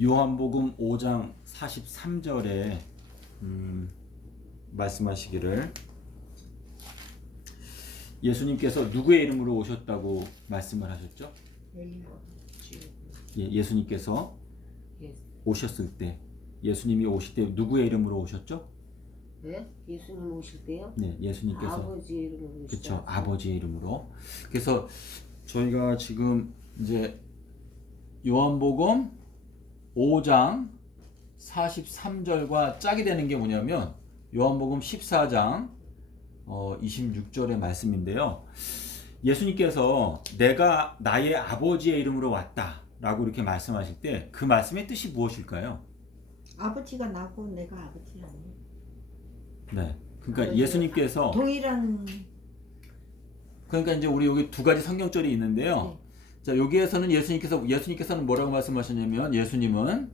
요한복음 5장 43절에 말씀하시기를 예수님께서 누구의 이름으로 오셨다고 말씀을 하셨죠? 예수님께서 오셨을 때, 예수님이 오실 때 누구의 이름으로 오셨죠? 네? 예수님 오실 때요? 네, 예수님께서 아버지 이름으로 오시죠. 그렇죠, 아버지의 이름으로. 그래서 저희가 지금 이제 요한복음 5장 43절과 짝이 되는 게 뭐냐면 요한복음 14장 26절의 말씀인데요. 예수님께서 내가 나의 아버지의 이름으로 왔다 라고 이렇게 말씀하실 때 그 말씀의 뜻이 무엇일까요? 아버지가 나고 내가 아버지 아니에요. 네, 그러니까 예수님께서 동일한. 그러니까 이제 우리 여기 두 가지 성경절이 있는데요. 자, 여기에서는 예수님께서는 뭐라고 말씀하셨냐면 예수님은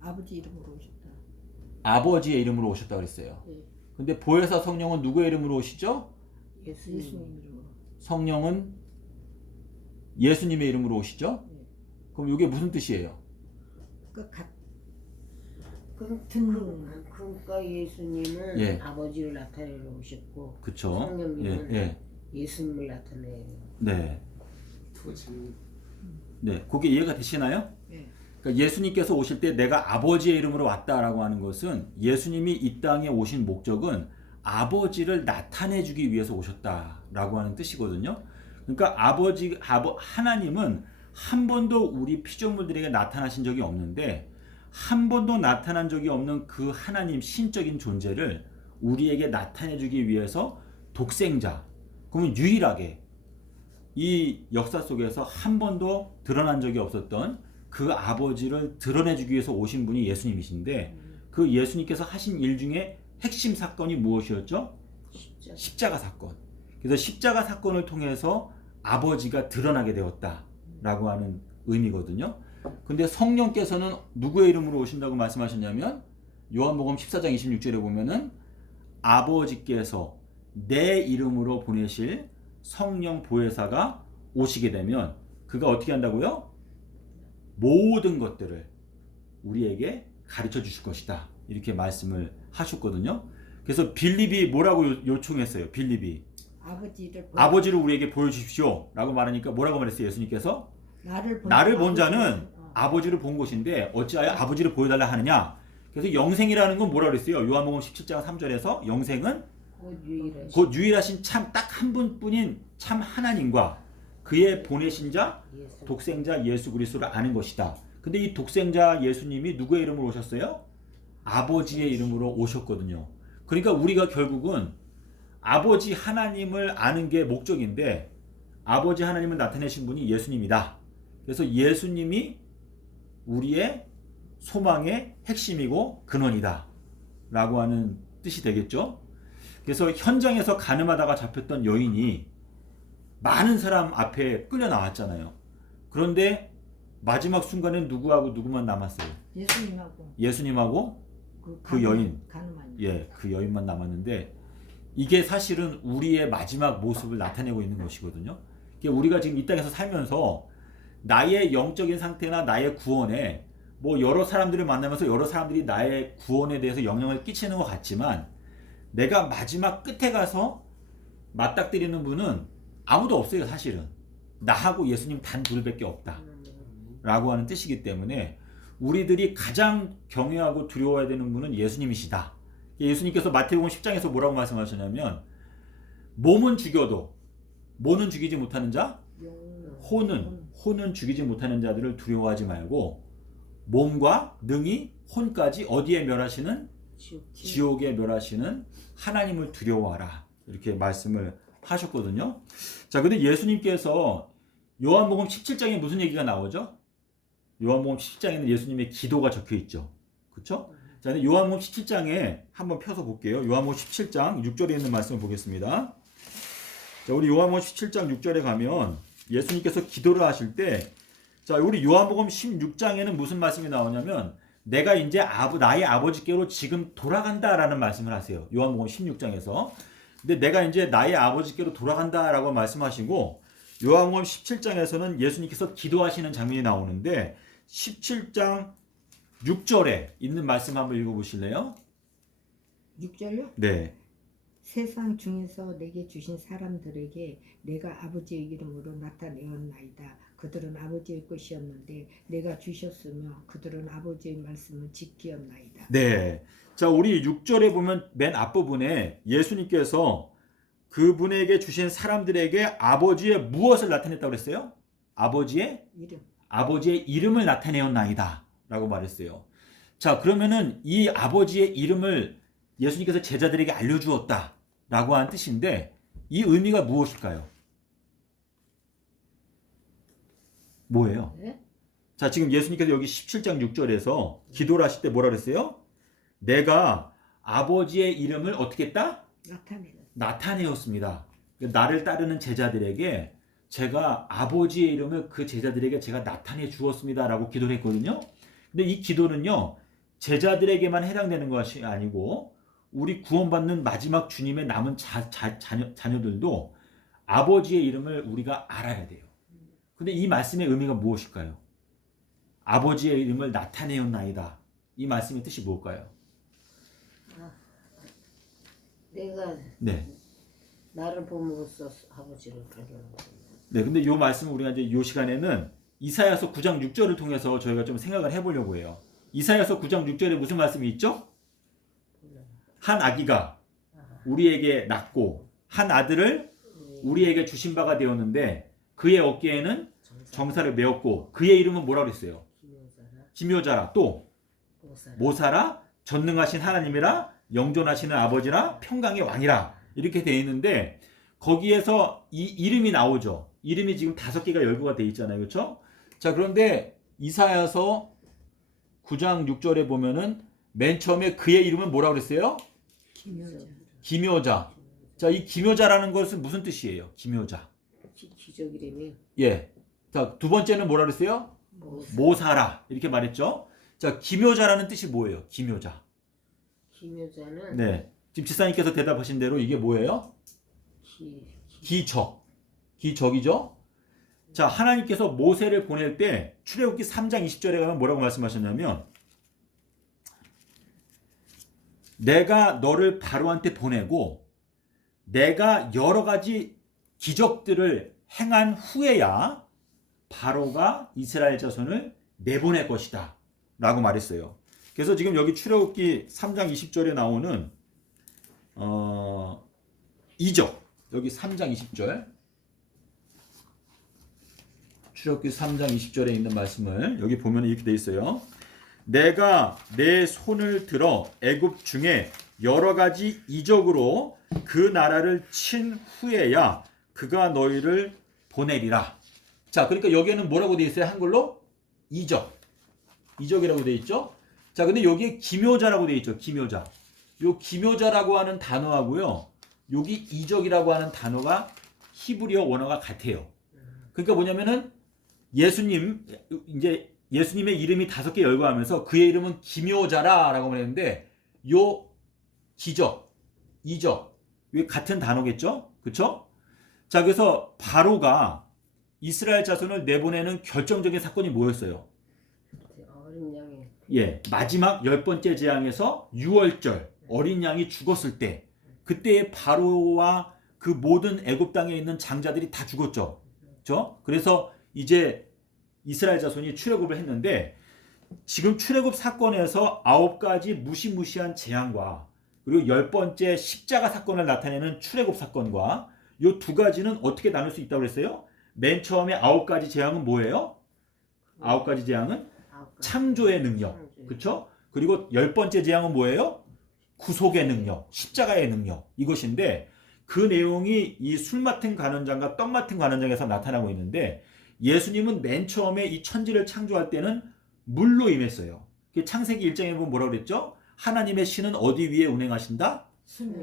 아버지 이름으로 오셨다. 아버지의 이름으로 오셨다고 그랬어요. 네. 근데 보혜사 성령은 누구의 이름으로 오시죠? 예수님 이름으로. 성령은 예수님의 이름으로 오시죠? 네. 그럼 이게 무슨 뜻이에요? 그러니까 예수님은 예. 아버지를 나타내러 오셨고 그쵸? 성령님은 예수님을 나타내요. 네. 네, 그게 이해가 되시나요? 네. 그러니까 예수님께서 오실 때 내가 아버지의 이름으로 왔다라고 하는 것은 예수님이 이 땅에 오신 목적은 아버지를 나타내 주기 위해서 오셨다라고 하는 뜻이거든요. 그러니까 하나님은 한 번도 우리 피조물들에게 나타나신 적이 없는데 한 번도 나타난 적이 없는 그 하나님 신적인 존재를 우리에게 나타내 주기 위해서 독생자, 그러면 유일하게 이 역사 속에서 한 번도 드러난 적이 없었던 그 아버지를 드러내주기 위해서 오신 분이 예수님이신데 그 예수님께서 하신 일 중에 핵심 사건이 무엇이었죠? 십자가 사건. 그래서 십자가 사건을 통해서 아버지가 드러나게 되었다라고 하는 의미거든요. 근데 성령께서는 누구의 이름으로 오신다고 말씀하셨냐면 요한복음 14장 26절에 보면은 아버지께서 내 이름으로 보내실 성령 보혜사가 오시게 되면 그가 어떻게 한다고요? 모든 것들을 우리에게 가르쳐 주실 것이다. 이렇게 말씀을 하셨거든요. 그래서 빌립이 뭐라고 요청했어요? 빌립이 아버지를 우리에게 보여주십시오 라고 말하니까 뭐라고 말했어요? 예수님께서 나를 본 자는 아버지를 본 것인데 어찌하여 아버지를 보여달라 하느냐. 그래서 영생이라는 건 뭐라고 그랬어요? 요한복음 17장 3절에서 영생은 곧 유일하신 참 딱 한 분뿐인 참 하나님과 그의 보내신 자 독생자 예수 그리스도를 아는 것이다. 근데 이 독생자 예수님이 누구의 이름으로 오셨어요? 아버지의 이름으로 오셨거든요. 그러니까 우리가 결국은 아버지 하나님을 아는 게 목적인데 아버지 하나님을 나타내신 분이 예수님이다. 그래서 예수님이 우리의 소망의 핵심이고 근원이다 라고 하는 뜻이 되겠죠. 그래서 현장에서 가늠하다가 잡혔던 여인이 많은 사람 앞에 끌려 나왔잖아요. 그런데 마지막 순간에 누구만 남았어요? 예수님하고 그 여인. 예, 그 여인만 남았는데 이게 사실은 우리의 마지막 모습을 나타내고 있는 것이거든요. 우리가 지금 이 땅에서 살면서 나의 영적인 상태나 나의 구원에 뭐 여러 사람들을 만나면서 여러 사람들이 나의 구원에 대해서 영향을 끼치는 것 같지만 내가 마지막 끝에 가서 맞닥뜨리는 분은 아무도 없어요. 사실은 나하고 예수님 단 둘밖에 없다 라고 하는 뜻이기 때문에 우리들이 가장 경외하고 두려워해야 되는 분은 예수님이시다. 예수님께서 마태복음 10장에서 뭐라고 말씀하셨냐면 몸은 죽여도 뭐는 죽이지 못하는 자? 혼은 죽이지 못하는 자들을 두려워하지 말고 몸과 능히 혼까지 어디에 멸하시는? 지옥에 멸하시는 하나님을 두려워하라. 이렇게 말씀을 하셨거든요. 자, 근데 예수님께서 요한복음 17장에 무슨 얘기가 나오죠? 요한복음 17장에는 예수님의 기도가 적혀 있죠. 그렇죠? 자, 요한복음 17장에 한번 펴서 볼게요. 요한복음 17장 6절에 있는 말씀을 보겠습니다. 자, 우리 요한복음 17장 6절에 가면 예수님께서 기도를 하실 때 자, 우리 요한복음 16장에는 무슨 말씀이 나오냐면 내가 이제 나의 아버지께로 지금 돌아간다라는 말씀을 하세요. 요한복음 16장에서. 근데 내가 이제 나의 아버지께로 돌아간다라고 말씀하시고 요한복음 17장에서는 예수님께서 기도하시는 장면이 나오는데 17장 6절에 있는 말씀 한번 읽어보실래요? 6절요? 네. 세상 중에서 내게 주신 사람들에게 내가 아버지의 이름으로 나타내었나이다. 그들은 아버지의 것이었는데 내가 주셨으며 그들은 아버지의 말씀을 지키었나이다. 네. 자, 우리 6절에 보면 맨 앞부분에 예수님께서 그분에게 주신 사람들에게 아버지의 무엇을 나타냈다고 그랬어요? 이름. 아버지의 이름을 나타내었나이다 라고 말했어요. 자, 그러면은 이 아버지의 이름을 예수님께서 제자들에게 알려주었다 라고 하는 뜻인데 이 의미가 무엇일까요? 뭐예요? 네? 자, 지금 예수님께서 여기 17장 6절에서 기도를 하실 때 뭐라 그랬어요? 내가 아버지의 이름을 어떻게 했다? 나타내었습니다. 나를 따르는 제자들에게 제가 아버지의 이름을 그 제자들에게 제가 나타내 주었습니다 라고 기도를 했거든요. 근데 이 기도는요 제자들에게만 해당되는 것이 아니고 우리 구원받는 마지막 주님의 남은 자녀들도 아버지의 이름을 우리가 알아야 돼요. 근데 이 말씀의 의미가 무엇일까요? 아버지의 이름을 나타내었나이다. 이 말씀의 뜻이 뭘까요? 내가 네. 나를 봄으로써 아버지를 발견하고 네, 근데 이 말씀을 우리가 이제 이 시간에는 이사야서 9장 6절을 통해서 저희가 좀 생각을 해보려고 해요. 이사야서 9장 6절에 무슨 말씀이 있죠? 한 아기가 우리에게 낳고 한 아들을 우리에게 주신 바가 되었는데 그의 어깨에는 정사를 메었고 그의 이름은 뭐라고 그랬어요? 기묘자라 또 모사라 전능하신 하나님이라 영존하시는 아버지라 평강의 왕이라 이렇게 되어 있는데 거기에서 이 이름이 나오죠. 이름이 지금 5개가 열거가 되어 있잖아요. 그렇죠? 자, 그런데 이사야서 9장 6절에 보면은 맨 처음에 그의 이름은 뭐라고 그랬어요? 기묘자. 자, 이 기묘자라는 것은 무슨 뜻이에요? 기묘자. 기적이라며. 예. 자, 두 번째는 뭐라 그랬어요? 모사라. 이렇게 말했죠. 자, 기묘자라는 뜻이 뭐예요? 기묘자. 기묘자는 네. 지금 지사님께서 대답하신 대로 이게 뭐예요? 기적. 기적이죠? 자, 하나님께서 모세를 보낼 때 출애굽기 3장 20절에 가면 뭐라고 말씀하셨냐면 내가 너를 바로한테 보내고 내가 여러 가지 기적들을 행한 후에야 바로가 이스라엘 자손을 내보낼 것이다 라고 말했어요. 그래서 지금 여기 출애굽기 3장 20절에 나오는 이적 여기 3장 20절 출애굽기 3장 20절에 있는 말씀을 여기 보면 이렇게 돼 있어요. 내가 내 손을 들어 애굽 중에 여러 가지 이적으로 그 나라를 친 후에야 그가 너희를 보내리라. 자, 그러니까 여기에는 뭐라고 돼 있어요? 한글로 이적. 이적이라고 돼 있죠? 자, 근데 여기에 기묘자라고 돼 있죠. 기묘자. 요 기묘자라고 하는 단어하고요. 여기 이적이라고 하는 단어가 히브리어 원어가 같아요. 그러니까 뭐냐면은 예수님의 이름이 5개 열거하면서 그의 이름은 기묘자라라고 말했는데 요 기적, 이적 이게 같은 단어겠죠? 그렇죠? 자, 그래서 바로가 이스라엘 자손을 내보내는 결정적인 사건이 뭐였어요? 어린 양이 예, 마지막 10번째 재앙에서 6월절 어린 양이 죽었을 때 그때의 바로와 그 모든 애굽 땅에 있는 장자들이 다 죽었죠. 그렇죠? 그래서 이제 이스라엘 자손이 출애굽을 했는데 지금 출애굽 사건에서 9가지 무시무시한 재앙과 그리고 10번째 십자가 사건을 나타내는 출애굽 사건과 이 2가지는 어떻게 나눌 수 있다고 그랬어요? 맨 처음에 9가지 재앙은 뭐예요? 9가지 재앙은 창조의 능력. 그렇죠? 그리고 10번째 재앙은 뭐예요? 구속의 능력, 십자가의 능력. 이것인데 그 내용이 이 술 맡은 관원장과 떡 맡은 관원장에서 나타나고 있는데 예수님은 맨 처음에 이 천지를 창조할 때는 물로 임했어요. 창세기 1장에 보면 뭐라고 그랬죠? 하나님의 신은 어디 위에 운행하신다?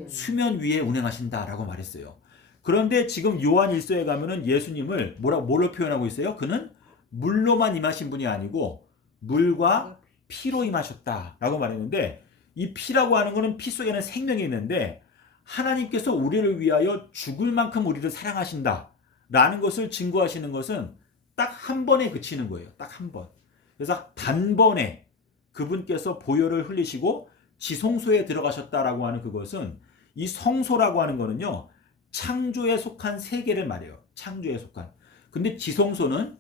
수면 위에 운행하신다라고 말했어요. 그런데 지금 요한 1서에 가면은 예수님을 뭘로 표현하고 있어요? 그는 물로만 임하신 분이 아니고 물과 피로 임하셨다라고 말했는데 이 피라고 하는 거는 피 속에는 생명이 있는데 하나님께서 우리를 위하여 죽을 만큼 우리를 사랑하신다라는 것을 증거하시는 것은 딱 한 번에 그치는 거예요. 딱 한 번. 그래서 단번에 그분께서 보혈을 흘리시고 지성소에 들어가셨다라고 하는 그것은 이 성소라고 하는 거는요. 창조에 속한 세계를 말해요. 창조에 속한. 근데 지성소는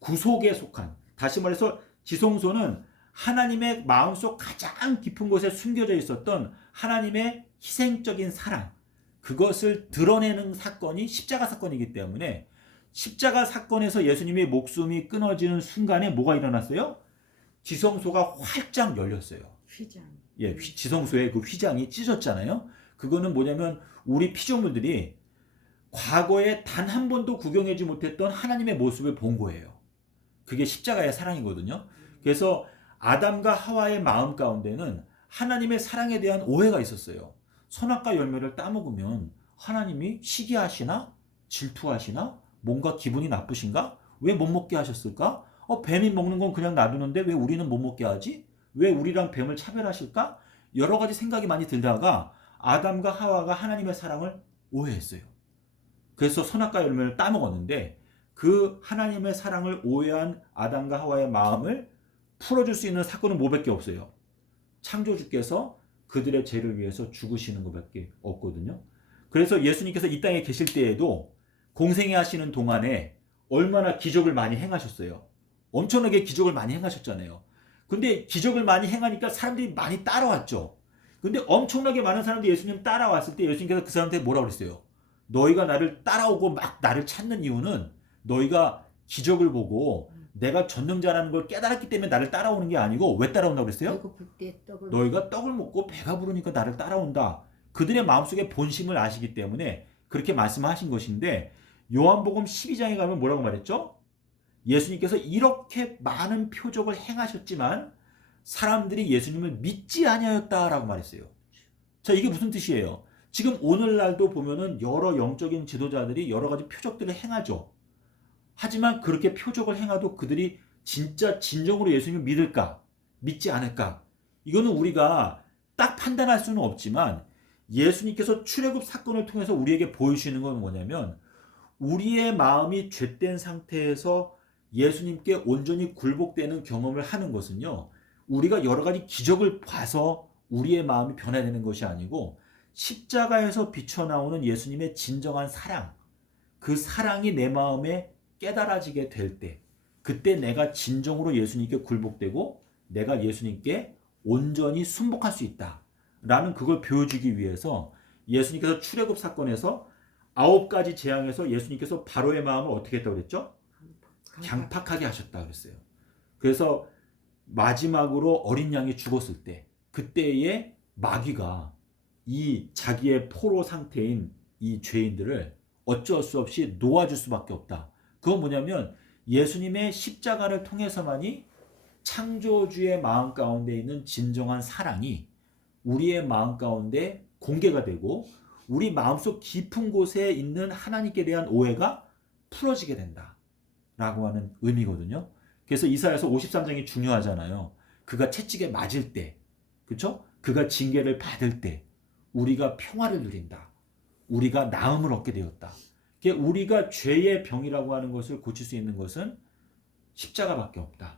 구속에 속한. 다시 말해서 지성소는 하나님의 마음속 가장 깊은 곳에 숨겨져 있었던 하나님의 희생적인 사랑. 그것을 드러내는 사건이 십자가 사건이기 때문에 십자가 사건에서 예수님의 목숨이 끊어지는 순간에 뭐가 일어났어요? 지성소가 활짝 열렸어요. 휘장. 예, 지성소의 그 휘장이 찢어졌잖아요. 그거는 뭐냐면 우리 피조물들이 과거에 단 한 번도 구경하지 못했던 하나님의 모습을 본 거예요. 그게 십자가의 사랑이거든요. 그래서 아담과 하와의 마음 가운데는 하나님의 사랑에 대한 오해가 있었어요. 선악과 열매를 따먹으면 하나님이 시기하시나? 질투하시나? 뭔가 기분이 나쁘신가? 왜 못 먹게 하셨을까? 뱀이 먹는 건 그냥 놔두는데 왜 우리는 못 먹게 하지? 왜 우리랑 뱀을 차별하실까? 여러 가지 생각이 많이 들다가 아담과 하와가 하나님의 사랑을 오해했어요. 그래서 선악과 열매를 따먹었는데 그 하나님의 사랑을 오해한 아담과 하와의 마음을 풀어줄 수 있는 사건은 뭐밖에 없어요. 창조주께서 그들의 죄를 위해서 죽으시는 것밖에 없거든요. 그래서 예수님께서 이 땅에 계실 때에도 공생애 하시는 동안에 얼마나 기적을 많이 행하셨어요. 엄청나게 기적을 많이 행하셨잖아요. 근데 기적을 많이 행하니까 사람들이 많이 따라왔죠. 근데 엄청나게 많은 사람들이 예수님 따라왔을 때 예수님께서 그 사람한테 뭐라고 그랬어요? 너희가 나를 따라오고 막 나를 찾는 이유는 너희가 기적을 보고 내가 전능자라는 걸 깨달았기 때문에 나를 따라오는 게 아니고 왜 따라온다고 그랬어요? 배고플 때 떡을 너희가 떡을 먹고 배가 부르니까 나를 따라온다. 그들의 마음속에 본심을 아시기 때문에 그렇게 말씀하신 것인데 요한복음 12장에 가면 뭐라고 말했죠? 예수님께서 이렇게 많은 표적을 행하셨지만 사람들이 예수님을 믿지 아니하였다라고 말했어요. 자, 이게 무슨 뜻이에요? 지금 오늘날도 보면은 여러 영적인 지도자들이 여러 가지 표적들을 행하죠. 하지만 그렇게 표적을 행해도 그들이 진짜 진정으로 예수님을 믿을까? 믿지 않을까? 이거는 우리가 딱 판단할 수는 없지만 예수님께서 출애굽 사건을 통해서 우리에게 보여주시는 건 뭐냐면 우리의 마음이 죄된 상태에서 예수님께 온전히 굴복되는 경험을 하는 것은요. 우리가 여러 가지 기적을 봐서 우리의 마음이 변화되는 것이 아니고 십자가에서 비춰나오는 예수님의 진정한 사랑, 그 사랑이 내 마음에 깨달아지게 될 때, 그때 내가 진정으로 예수님께 굴복되고 내가 예수님께 온전히 순복할 수 있다라는 그걸 보여주기 위해서 예수님께서 출애굽 사건에서 9가지 재앙에서 예수님께서 바로의 마음을 어떻게 했다고 그랬죠? 강팍하게 하셨다 그랬어요. 그래서 마지막으로 어린 양이 죽었을 때 그때의 마귀가 이 자기의 포로 상태인 이 죄인들을 어쩔 수 없이 놓아줄 수밖에 없다. 그건 뭐냐면 예수님의 십자가를 통해서만이 창조주의 마음 가운데 있는 진정한 사랑이 우리의 마음 가운데 공개가 되고 우리 마음속 깊은 곳에 있는 하나님께 대한 오해가 풀어지게 된다 라고 하는 의미거든요. 그래서 이사야서 53장이 중요하잖아요. 그가 채찍에 맞을 때, 그렇죠? 그가 징계를 받을 때 우리가 평화를 누린다. 우리가 나음을 얻게 되었다. 우리가 죄의 병이라고 하는 것을 고칠 수 있는 것은 십자가밖에 없다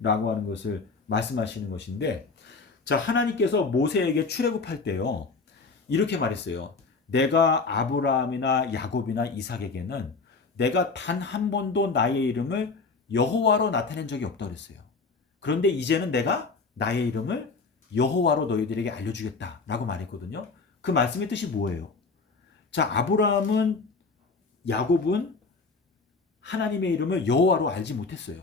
라고 하는 것을 말씀하시는 것인데, 자, 하나님께서 모세에게 출애굽할 때요 이렇게 말했어요. 내가 아브라함이나 야곱이나 이삭에게는 내가 단 한 번도 나의 이름을 여호와로 나타낸 적이 없다고 그랬어요. 그런데 이제는 내가 나의 이름을 여호와로 너희들에게 알려주겠다라고 말했거든요. 그 말씀의 뜻이 뭐예요? 자, 아브라함은 야곱은 하나님의 이름을 여호와로 알지 못했어요.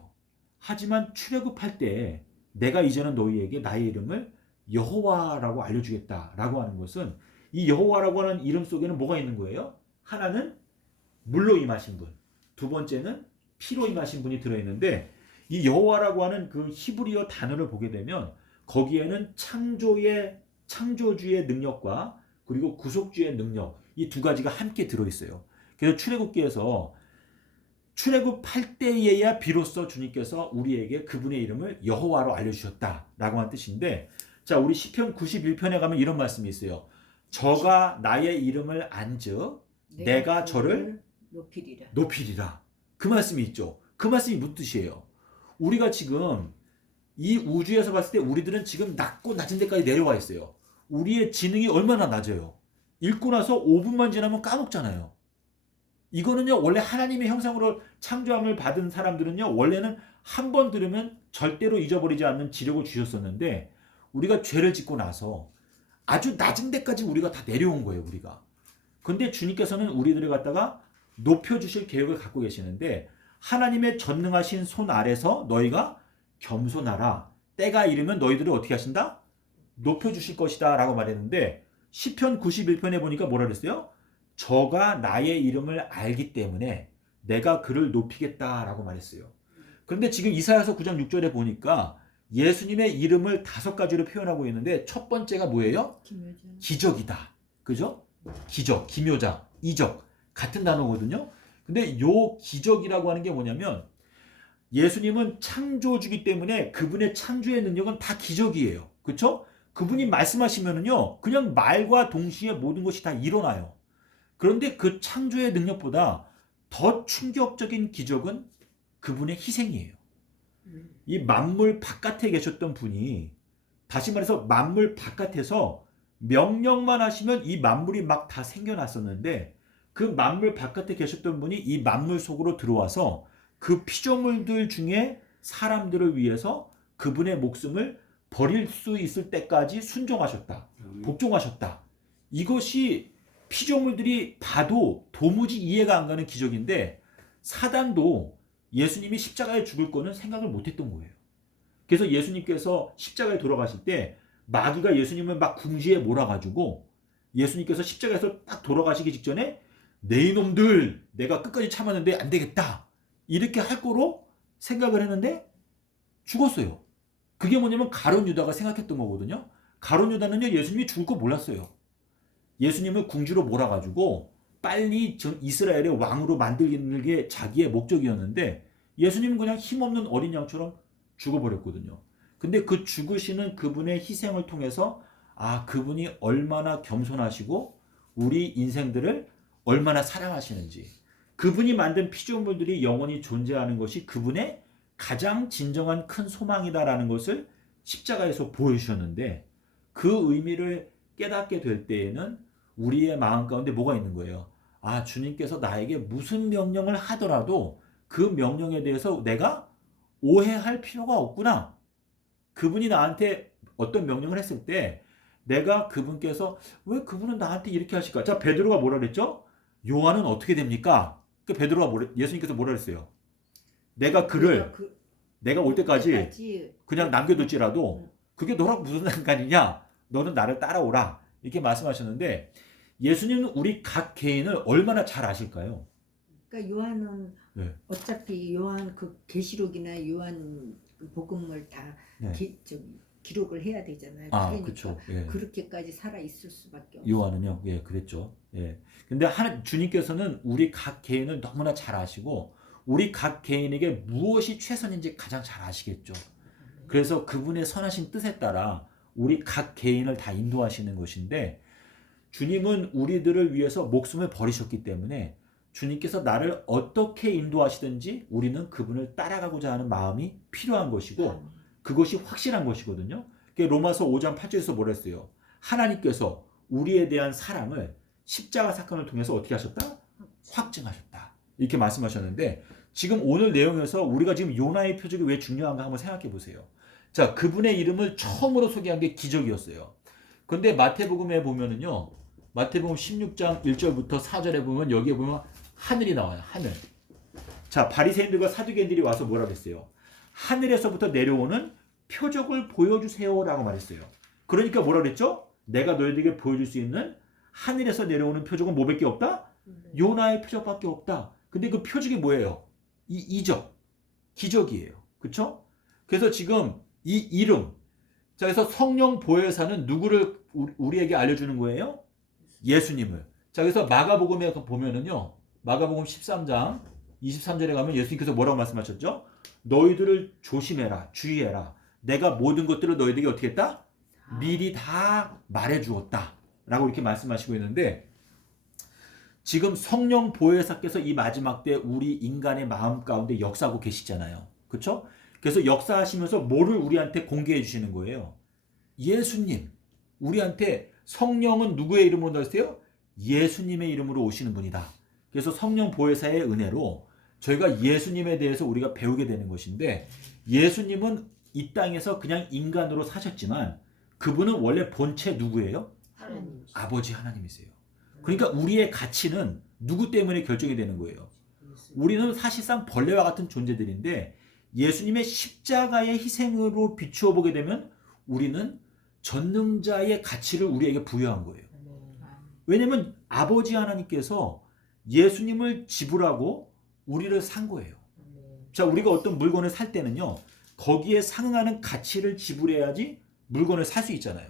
하지만 출애굽할 때 내가 이제는 너희에게 나의 이름을 여호와라고 알려주겠다라고 하는 것은 이 여호와라고 하는 이름 속에는 뭐가 있는 거예요? 하나는 물로 임하신 분, 두 번째는 피로 임하신 분이 들어있는데 이 여호와라고 하는 그 히브리어 단어를 보게 되면 거기에는 창조주의 능력과 그리고 구속주의 능력 이 두 가지가 함께 들어있어요. 그래서 출애굽기에서 출애굽할 때에야 비로소 주님께서 우리에게 그분의 이름을 여호와로 알려주셨다라고 한 뜻인데, 자, 우리 시편 91편에 가면 이런 말씀이 있어요. 저가 나의 이름을 안즉 내가 저를 높이리라. 그 말씀이 있죠. 그 말씀이 무슨 뜻이에요? 우리가 지금 이 우주에서 봤을 때 우리들은 지금 낮고 낮은 데까지 내려와 있어요. 우리의 지능이 얼마나 낮아요. 읽고 나서 5분만 지나면 까먹잖아요. 이거는요, 원래 하나님의 형상으로 창조함을 받은 사람들은요, 원래는 한 번 들으면 절대로 잊어버리지 않는 지력을 주셨었는데, 우리가 죄를 짓고 나서 아주 낮은 데까지 우리가 다 내려온 거예요, 우리가. 근데 주님께서는 우리들을 갖다가 높여주실 계획을 갖고 계시는데, 하나님의 전능하신 손 아래서 너희가 겸손하라. 때가 이르면 너희들을 어떻게 하신다? 높여주실 것이다 라고 말했는데, 시편 91편에 보니까 뭐라 그랬어요? 저가 나의 이름을 알기 때문에 내가 그를 높이겠다라고 말했어요. 그런데 지금 이사야서 9장 6절에 보니까 예수님의 이름을 5가지로 표현하고 있는데, 첫 번째가 뭐예요? 기적이다. 그죠? 기적, 기묘자, 이적 같은 단어거든요. 근데 요 기적이라고 하는 게 뭐냐면, 예수님은 창조주기 때문에 그분의 창조의 능력은 다 기적이에요. 그렇죠? 그분이 말씀하시면은요, 그냥 말과 동시에 모든 것이 다 일어나요. 그런데 그 창조의 능력보다 더 충격적인 기적은 그분의 희생이에요. 이 만물 바깥에 계셨던 분이, 다시 말해서 만물 바깥에서 명령만 하시면 이 만물이 막 다 생겨났었는데, 그 만물 바깥에 계셨던 분이 이 만물 속으로 들어와서 그 피조물들 중에 사람들을 위해서 그분의 목숨을 버릴 수 있을 때까지 순종하셨다. 복종하셨다. 이것이 피조물들이 봐도 도무지 이해가 안 가는 기적인데, 사단도 예수님이 십자가에 죽을 거는 생각을 못했던 거예요. 그래서 예수님께서 십자가에 돌아가실 때 마귀가 예수님을 막 궁지에 몰아가지고, 예수님께서 십자가에서 딱 돌아가시기 직전에 내 이놈들 내가 끝까지 참았는데 안 되겠다 이렇게 할 거로 생각을 했는데 죽었어요. 그게 뭐냐면 가룟 유다가 생각했던 거거든요. 가룟 유다는요, 예수님이 죽을 거 몰랐어요. 예수님을 궁지로 몰아가지고 빨리 이스라엘의 왕으로 만들는 게 자기의 목적이었는데, 예수님은 그냥 힘없는 어린 양처럼 죽어버렸거든요. 근데 그 죽으시는 그분의 희생을 통해서, 아, 그분이 얼마나 겸손하시고 우리 인생들을 얼마나 사랑하시는지, 그분이 만든 피조물들이 영원히 존재하는 것이 그분의 가장 진정한 큰 소망이다라는 것을 십자가에서 보여주셨는데, 그 의미를 깨닫게 될 때에는 우리의 마음 가운데 뭐가 있는 거예요? 아, 주님께서 나에게 무슨 명령을 하더라도 그 명령에 대해서 내가 오해할 필요가 없구나. 그분이 나한테 어떤 명령을 했을 때 내가 그분께서 왜 그분은 나한테 이렇게 하실까? 자, 베드로가 뭐라 그랬죠? 요한은 어떻게 됩니까? 그 베드로가 예수님께서 뭐라 그랬어요? 내가 그를 내가 올 때까지 그냥 남겨둘지라도 그게 너랑 무슨 상관이냐? 너는 나를 따라오라. 이렇게 말씀하셨는데, 예수님은 우리 각 개인을 얼마나 잘 아실까요? 그러니까 요한은 네. 어차피 요한 그 계시록이나 요한 복음을 다 네. 기록을 해야 되잖아요. 아, 그러니까 그렇죠. 예. 그렇게까지 살아 있을 수밖에 없어요. 요한은요, 예, 그랬죠. 예. 근데 주님께서는 우리 각 개인을 너무나 잘 아시고, 우리 각 개인에게 무엇이 최선인지 가장 잘 아시겠죠. 그래서 그분의 선하신 뜻에 따라 우리 각 개인을 다 인도하시는 것인데, 주님은 우리들을 위해서 목숨을 버리셨기 때문에 주님께서 나를 어떻게 인도하시든지 우리는 그분을 따라가고자 하는 마음이 필요한 것이고, 그것이 확실한 것이거든요. 로마서 5장 8절에서 뭐라 했어요? 하나님께서 우리에 대한 사랑을 십자가 사건을 통해서 어떻게 하셨다? 확증하셨다. 이렇게 말씀하셨는데, 지금 오늘 내용에서 우리가 지금 요나의 표적이 왜 중요한가 한번 생각해 보세요. 자, 그분의 이름을 처음으로 소개한 게 기적이었어요. 근데 마태복음에 보면은요, 마태복음 16장 1절부터 4절에 보면 여기에 보면 하늘이 나와요. 하늘. 자, 바리새인들과 사두개인들이 와서 뭐라 그랬어요? 하늘에서부터 내려오는 표적을 보여주세요라고 말했어요. 그러니까 뭐라 그랬죠? 내가 너희들에게 보여줄 수 있는 하늘에서 내려오는 표적은 뭐밖에 없다? 요나의 표적밖에 없다. 근데 그 표적이 뭐예요? 이 이적, 기적이에요. 그렇죠? 그래서 지금 이 이름, 자, 그래서 성령 보혜사는 누구를 우리에게 알려주는 거예요? 예수님을. 자, 그래서 마가복음에 보면은요, 마가복음 13장 23절에 가면 예수님께서 뭐라고 말씀하셨죠? 너희들을 조심해라, 주의해라. 내가 모든 것들을 너희들에게 어떻게 했다? 미리 다 말해주었다. 라고 이렇게 말씀하시고 있는데, 지금 성령 보혜사께서 이 마지막 때 우리 인간의 마음 가운데 역사하고 계시잖아요. 그렇죠? 그래서 역사하시면서 뭐를 우리한테 공개해 주시는 거예요? 예수님. 우리한테 성령은 누구의 이름으로 나왔어요? 예수님의 이름으로 오시는 분이다. 그래서 성령 보혜사의 은혜로 저희가 예수님에 대해서 우리가 배우게 되는 것인데, 예수님은 이 땅에서 그냥 인간으로 사셨지만 그분은 원래 본체 누구예요? 하나님. 아버지 하나님이세요. 그러니까 우리의 가치는 누구 때문에 결정이 되는 거예요? 우리는 사실상 벌레와 같은 존재들인데 예수님의 십자가의 희생으로 비추어 보게 되면 우리는 전능자의 가치를 우리에게 부여한 거예요. 왜냐하면 아버지 하나님께서 예수님을 지불하고 우리를 산 거예요. 자, 우리가 어떤 물건을 살 때는요, 거기에 상응하는 가치를 지불해야지 물건을 살 수 있잖아요.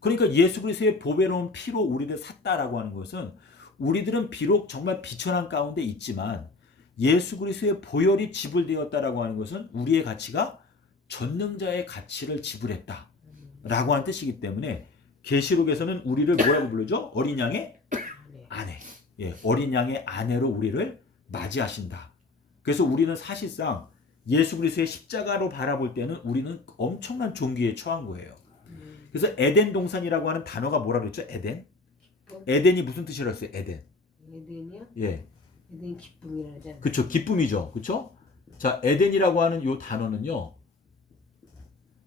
그러니까 예수 그리스도의 보배로운 피로 우리를 샀다라고 하는 것은, 우리들은 비록 정말 비천한 가운데 있지만 예수 그리스도의 보혈이 지불되었다라고 하는 것은 우리의 가치가 전능자의 가치를 지불했다라고 하는 뜻이기 때문에, 계시록에서는 우리를 뭐라고 부르죠? 어린 양의 아내. 예, 어린 양의 아내로 우리를 맞이하신다. 그래서 우리는 사실상 예수 그리스도의 십자가로 바라볼 때는 우리는 엄청난 존귀에 처한 거예요. 그래서 에덴 동산이라고 하는 단어가 뭐라 그랬죠? 에덴? 에덴이 무슨 뜻이라고 했어요? 에덴. 에덴이요? 예. 에덴 기쁨이라 하잖아요. 그렇죠. 기쁨이죠. 그렇죠? 자, 에덴이라고 하는 요 단어는요,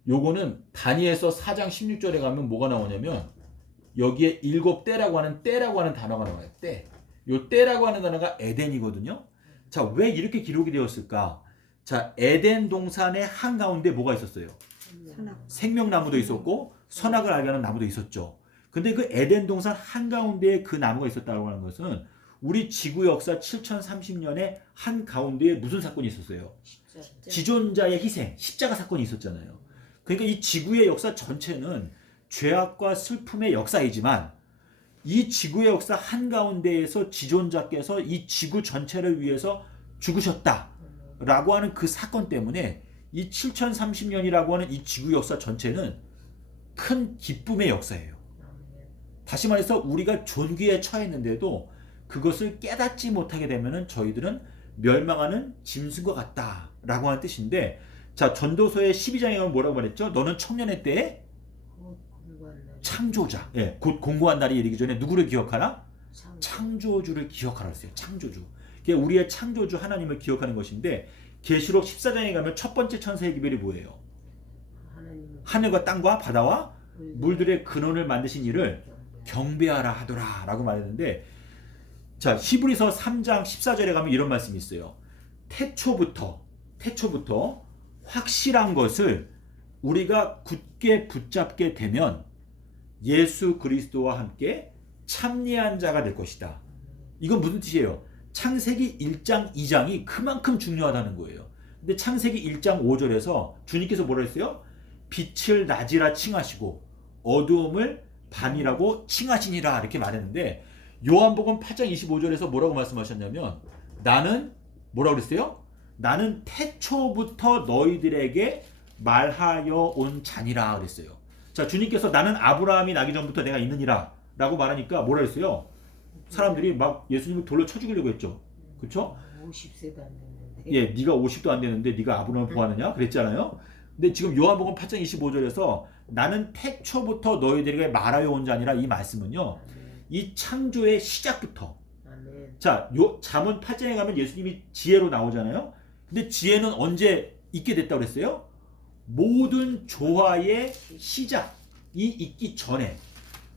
요거는 다니엘서 4장 16절에 가면 뭐가 나오냐면 여기에 일곱 때라고 하는 단어가 나와요. 때. 요 때라고 하는 단어가 에덴이거든요. 자, 왜 이렇게 기록이 되었을까? 자, 에덴 동산의 한가운데 뭐가 있었어요? 선악. 생명나무도 있었고 선악을 알게 하는 나무도 있었죠. 근데 그 에덴 동산 한가운데에 그 나무가 있었다고 하는 것은 우리 지구 역사 7030년의 한가운데에 무슨 사건이 있었어요? 지존자의 희생, 십자가 사건이 있었잖아요. 그러니까 이 지구의 역사 전체는 죄악과 슬픔의 역사이지만 이 지구의 역사 한가운데에서 지존자께서 이 지구 전체를 위해서 죽으셨다라고 하는 그 사건 때문에 이 7030년이라고 하는 이 지구 역사 전체는 큰 기쁨의 역사예요. 다시 말해서 우리가 존귀에 처했는데도 그것을 깨닫지 못하게 되면 저희들은 멸망하는 짐승과 같다라고 하는 뜻인데, 자, 전도서의 12장에 가면 뭐라고 말했죠? 너는 청년의 때에 창조자, 예, 곧 공고한 날이 이르기 전에 누구를 기억하라? 창조주를 기억하라 했어요. 창조주. 그게 우리의 창조주 하나님을 기억하는 것인데, 계시록 14장에 가면 첫 번째 천사의 기별이 뭐예요? 하늘과 땅과 바다와 물들의 근원을 만드신 이를 경배하라 하더라 라고 말했는데, 자, 히브리서 3장 14절에 가면 이런 말씀이 있어요. 태초부터 확실한 것을 우리가 굳게 붙잡게 되면 예수 그리스도와 함께 참여한 자가 될 것이다. 이건 무슨 뜻이에요? 창세기 1장 2장이 그만큼 중요하다는 거예요. 근데 창세기 1장 5절에서 주님께서 뭐라 했어요? 빛을 낮이라 칭하시고 어두움을 밤이라고 칭하시니라 이렇게 말했는데, 요한복음 8장 25절에서 뭐라고 말씀하셨냐면, 나는 뭐라고 그랬어요? 나는 태초부터 너희들에게 말하여 온 자니라 그랬어요. 자, 주님께서 나는 아브라함이 나기 전부터 내가 있느니라 라고 말하니까 뭐라 했어요? 사람들이 막 예수님을 돌로 쳐 죽이려고 했죠. 그렇죠? 50세도 안 됐는데. 예, 네가 50도 안 되는데 네가 아브라함을 보았느냐? 그랬잖아요. 근데 지금 요한복음 8장 25절에서 나는 태초부터 너희들에게 말하여 온 자니라, 이 말씀은요, 이 창조의 시작부터. 자, 요 잠언 8장에 가면 예수님이 지혜로 나오잖아요. 근데 지혜는 언제 있게 됐다고 그랬어요? 모든 조화의 시작이 있기 전에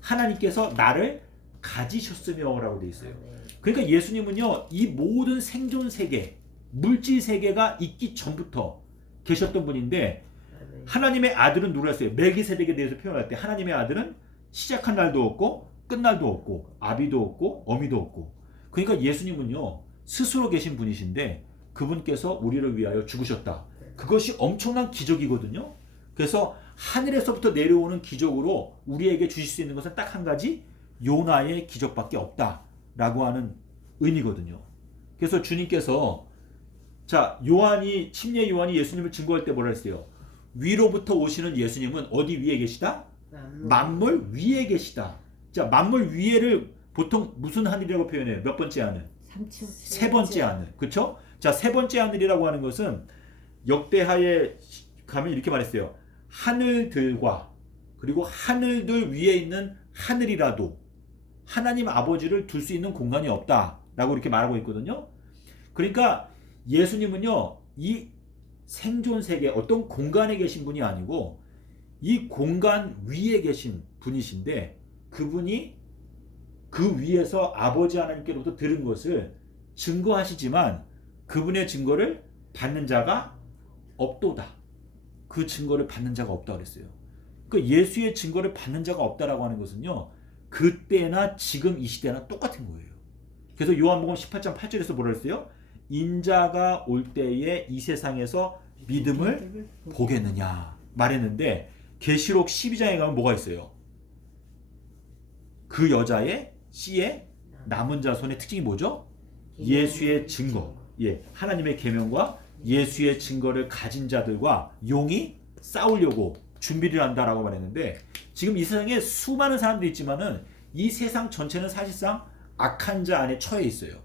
하나님께서 나를 가지셨으며라고 돼 있어요. 그러니까 예수님은요, 이 모든 생존 세계, 물질 세계가 있기 전부터 계셨던 분인데, 하나님의 아들은 누구였어요? 멜기세덱에 대해서 표현할 때 하나님의 아들은 시작한 날도 없고 끝날도 없고 아비도 없고 어미도 없고. 그러니까 예수님은요, 스스로 계신 분이신데 그분께서 우리를 위하여 죽으셨다. 그것이 엄청난 기적이거든요. 그래서 하늘에서부터 내려오는 기적으로 우리에게 주실 수 있는 것은 딱 한 가지, 요나의 기적밖에 없다라고 하는 의미거든요. 그래서 주님께서, 자, 침례 요한이 예수님을 증거할 때 뭐라 했어요? 위로부터 오시는 예수님은 어디 위에 계시다? 만물 위에 계시다. 자, 만물 위에를 보통 무슨 하늘이라고 표현해요? 몇 번째 하늘? 세 번째 하늘. 그렇죠? 자, 세 번째 하늘이라고 하는 것은 역대하에 가면 이렇게 말했어요. 하늘들과 그리고 하늘들 위에 있는 하늘이라도 하나님 아버지를 둘 수 있는 공간이 없다라고 이렇게 말하고 있거든요. 그러니까 예수님은요, 이 생존 세계 어떤 공간에 계신 분이 아니고 이 공간 위에 계신 분이신데 그분이 그 위에서 아버지 하나님께로부터 들은 것을 증거하시지만 그분의 증거를 받는 자가 없도다. 그 증거를 받는 자가 없다 그랬어요. 그 예수의 증거를 받는 자가 없다라고 하는 것은요, 그때나 지금 이 시대나 똑같은 거예요. 그래서 요한복음 18장 8절에서 뭐라 그랬어요? 인자가 올 때에 이 세상에서 믿음을 보겠느냐 말했는데 계시록 12장에 가면 뭐가 있어요? 그 여자의 씨의 남은 자손의 특징이 뭐죠? 예수의 증거. 예, 하나님의 계명과 예수의 증거를 가진 자들과 용이 싸우려고 준비를 한다라고 말했는데 지금 이 세상에 수많은 사람들이 있지만은 이 세상 전체는 사실상 악한 자 안에 처해 있어요.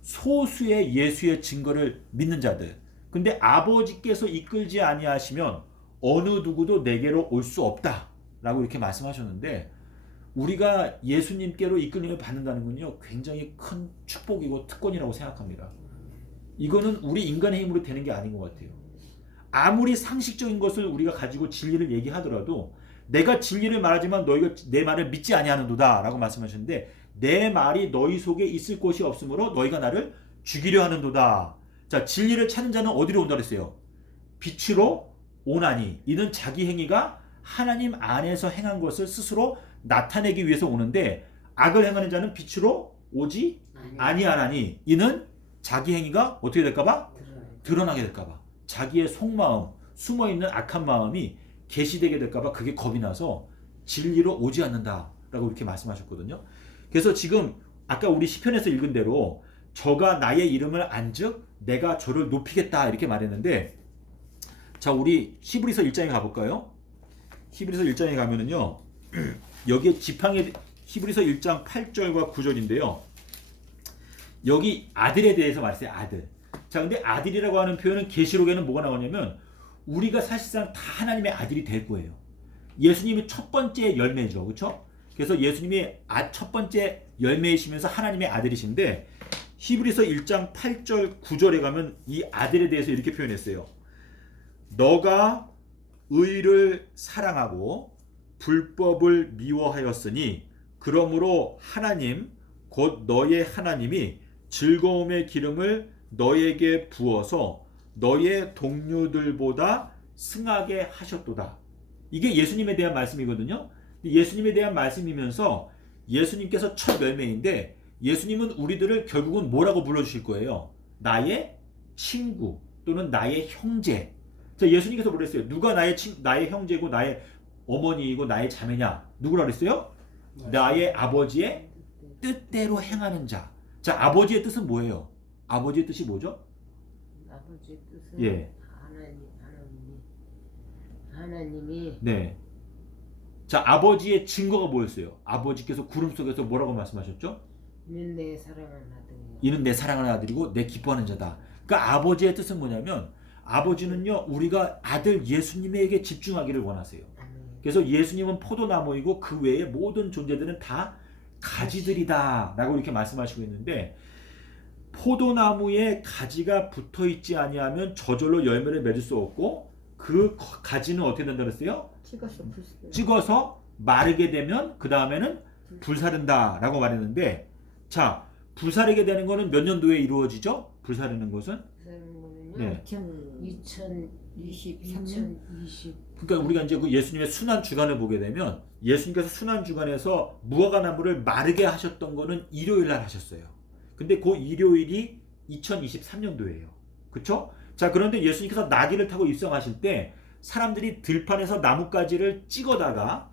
소수의 예수의 증거를 믿는 자들. 근데 아버지께서 이끌지 아니하시면 어느 누구도 내게로 올 수 없다라고 이렇게 말씀하셨는데 우리가 예수님께로 이끌림을 받는다는 건요 굉장히 큰 축복이고 특권이라고 생각합니다. 이거는 우리 인간의 힘으로 되는 게 아닌 것 같아요. 아무리 상식적인 것을 우리가 가지고 진리를 얘기하더라도 내가 진리를 말하지만 너희가 내 말을 믿지 아니하는도다 라고 말씀하셨는데 내 말이 너희 속에 있을 곳이 없으므로 너희가 나를 죽이려 하는도다. 자, 진리를 찾는 자는 어디로 온다 그랬어요? 빛으로 오나니 이는 자기 행위가 하나님 안에서 행한 것을 스스로 나타내기 위해서 오는데 악을 행하는 자는 빛으로 오지 아니하나니 이는 자기 행위가 어떻게 될까봐? 드러나게 될까봐. 자기의 속마음, 숨어있는 악한 마음이 계시되게 될까봐 그게 겁이 나서 진리로 오지 않는다라고 이렇게 말씀하셨거든요. 그래서 지금 아까 우리 시편에서 읽은 대로 저가 나의 이름을 안즉 내가 저를 높이겠다 이렇게 말했는데 자, 우리 히브리서 1장에 가볼까요? 히브리서 1장에 가면은요 여기에 지팡이 히브리서 1장 8절과 9절인데요. 여기 아들에 대해서 말했어요. 아들. 자, 근데 아들이라고 하는 표현은 계시록에는 뭐가 나오냐면 우리가 사실상 다 하나님의 아들이 될 거예요. 예수님이 첫 번째 열매죠. 그렇죠? 그래서 예수님이 첫 번째 열매이시면서 하나님의 아들이신데 히브리서 1장 8절 9절에 가면 이 아들에 대해서 이렇게 표현했어요. 너가 의를 사랑하고 불법을 미워하였으니 그러므로 하나님 곧 너의 하나님이 즐거움의 기름을 너에게 부어서 너의 동료들보다 승하게 하셨도다. 이게 예수님에 대한 말씀이거든요. 예수님에 대한 말씀이면서 예수님께서 첫 열매인데 예수님은 우리들을 결국은 뭐라고 불러주실 거예요? 나의 친구 또는 나의 형제. 자, 예수님께서 뭐랬어요? 누가 나의 형제고 나의 어머니이고 나의 자매냐? 누구라 그랬어요? 나의 아버지의 뜻대로 행하는 자. 자, 아버지의 뜻은 뭐예요? 아버지의 뜻이 뭐죠? 아버지의 뜻은 예. 하나님이 네. 자, 아버지의 증거가 뭐였어요? 아버지께서 구름 속에서 뭐라고 말씀하셨죠? 이는 내 사랑하는 아들이요. 이는 내 사랑하는 아들이고 내 기뻐하는 자다. 그러니까 아버지의 뜻은 뭐냐면 아버지는요 우리가 아들 예수님에게 집중하기를 원하세요. 그래서 예수님은 포도나무이고 그 외의 모든 존재들은 다 가지들이다 라고 이렇게 말씀하시고 있는데 포도나무에 가지가 붙어있지 아니하면 저절로 열매를 맺을 수 없고 그 가지는 어떻게 된다 그랬어요? 찍어서 마르게 되면 그 다음에는 불사른다 라고 말했는데 자, 불사르게 되는 거는 몇 년도에 이루어지죠? 불사르는 것은? 네. 2023년? 그러니까 우리가 이제 그 예수님의 순환 주간을 보게 되면 예수님께서 순환 주간에서 무화과 나무를 마르게 하셨던 거는 일요일 날 하셨어요. 근데 그 일요일이 2023년도예요. 그렇죠? 자, 그런데 예수님께서 나귀를 타고 입성하실 때 사람들이 들판에서 나뭇가지를 찍어다가